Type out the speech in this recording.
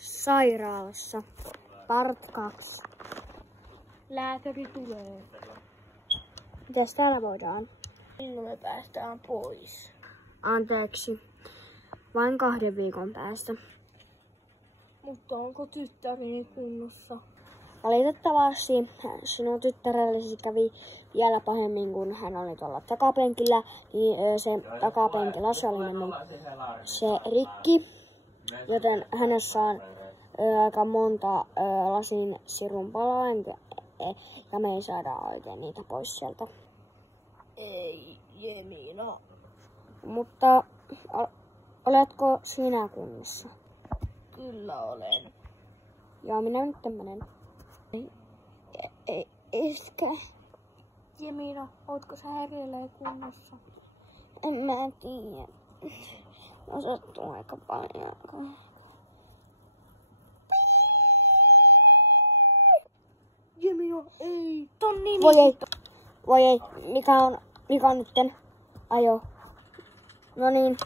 sairaalassa. Part 2. Lääkäri tulee. Mitäs täällä voidaan? Milloin me päästään pois? Anteeksi. Vain 2 viikon päästä. Mutta onko tyttäreni kunnossa? Valitettavasti sinun tyttärellesi kävi vielä pahemmin, kun hän oli tuolla takapenkillä, niin se takapenkin lasi oli se rikki, joten hänessä on aika monta lasin sirun palaa, ja me ei saada oikein niitä pois sieltä. Ei, Jemina. Mutta oletko sinä kunnossa? Kyllä olen. Joo, minä nyt menen. Iskä. Jemina, ootko sä hereillä ja kunnossa? En mä tiedä. On sattuu aika paljon. Jemina, ei. Ton nimi. Voi ei. Mikä on nytten? Ajo. No niin.